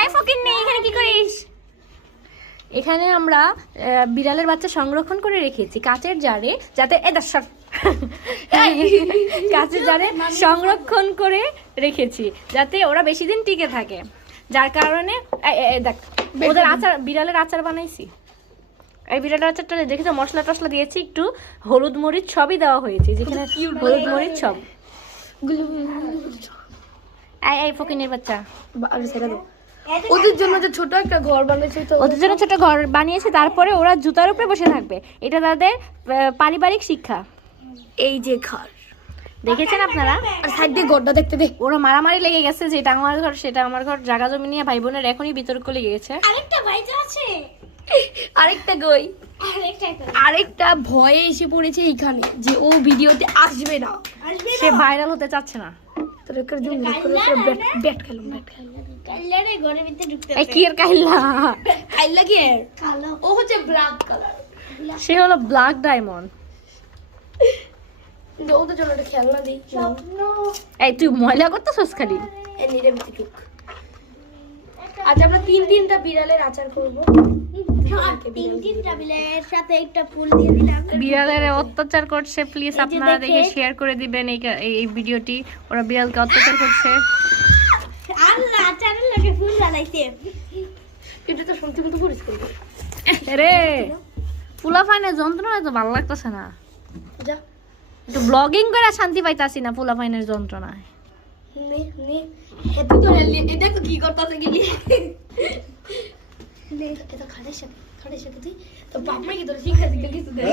এই ফকিন্নি এখানে কি করিস? এখানে আমরা বিড়ালের বাচ্চা সংরক্ষণ করে রেখেছি কাচের জারে, যাতে কাচের জারে সংরক্ষণ করে রেখেছি যাতে ওরা বেশি দিন টিকে থাকে, যার কারণে দেখ ওদের আচার, বিড়ালের আচার বানাইছি। এই বিড়ালের আচারটা দেখেছো, মশলা টশলা দিয়েছি, একটু হলুদ মরিচ সবই দেওয়া হয়েছে, যেখানে হলুদ মরিচ সব। এই ফকিনের বাচ্চা, ওদের জন্য যে ছোট একটা ঘর বানিয়েছে, ওদের জন্য ছোট ঘর বানিয়েছে, তারপরে ওরা জুতার উপরে বসে থাকবে, এটা তাদের পারিবারিক শিক্ষা। এই যে ঘর দেখেছেন আপনারা? আর সাইড দিয়ে ঘরটা দেখতে দে। ওরা মারামারি লেগে গেছে যে এটা আমার ঘর সেটা আমার ঘর, জায়গা জমি নিয়ে ভাই বোনের এখনই বিতর্ক লেগে গেছে। আরেকটা ভাইজা আছে, আরেকটা গই, আরেকটা ভয়ে এসে পড়েছে এইখানে যে ও ভিডিওতে আসবে না, সে ভাইরাল হতে চাচ্ছে না। তোর একটা জুম করে ব্যাট খেলুম, ব্যাট খেলুম। কাইল্লারে ঘরের ভিতরে ঢুকতে এই কি এর কাহিলা? কাইল্লা কি এর? কালো ও হচ্ছে ব্ল্যাক কালার, সে হলো ব্ল্যাক ডায়মন্ড। ওদের জন্য একটা খেলনা দিই। স্বপ্ন এই তুই ময়লা করতেছস খালি। এই নিরে বিটুক। আজ আমরা তিনটা বিড়ালের আচার করব। তিনটা বিলের সাথে একটা ফুল দিয়ে দিলাম। বিড়ালের অত্যাচার করছে, প্লিজ আপনারা দেখে শেয়ার করে দিবেন এই ভিডিওটি। ওরা বিড়ালকে অত্যাচার করছে। আল্লাহ আচারের লাগে ফুল বানাইছে। এটা তো শুনতে কিন্তু পরিষ্কার করে। রে ফুলা ফাইনে যন্ত্রণা তো ভালো লাগতেছে না, যা একটু ব্লগিং করে শান্তি পাইতাছি না ফুলা ফাইনের যন্ত্রণায়। নে নে হেতু তো লে এটা তো কি করতেছে গিলি লে এটা খাড়ে সাথে তুই তো বাপ মা কি তোর শিক্ষা দিকে কিছু দেয়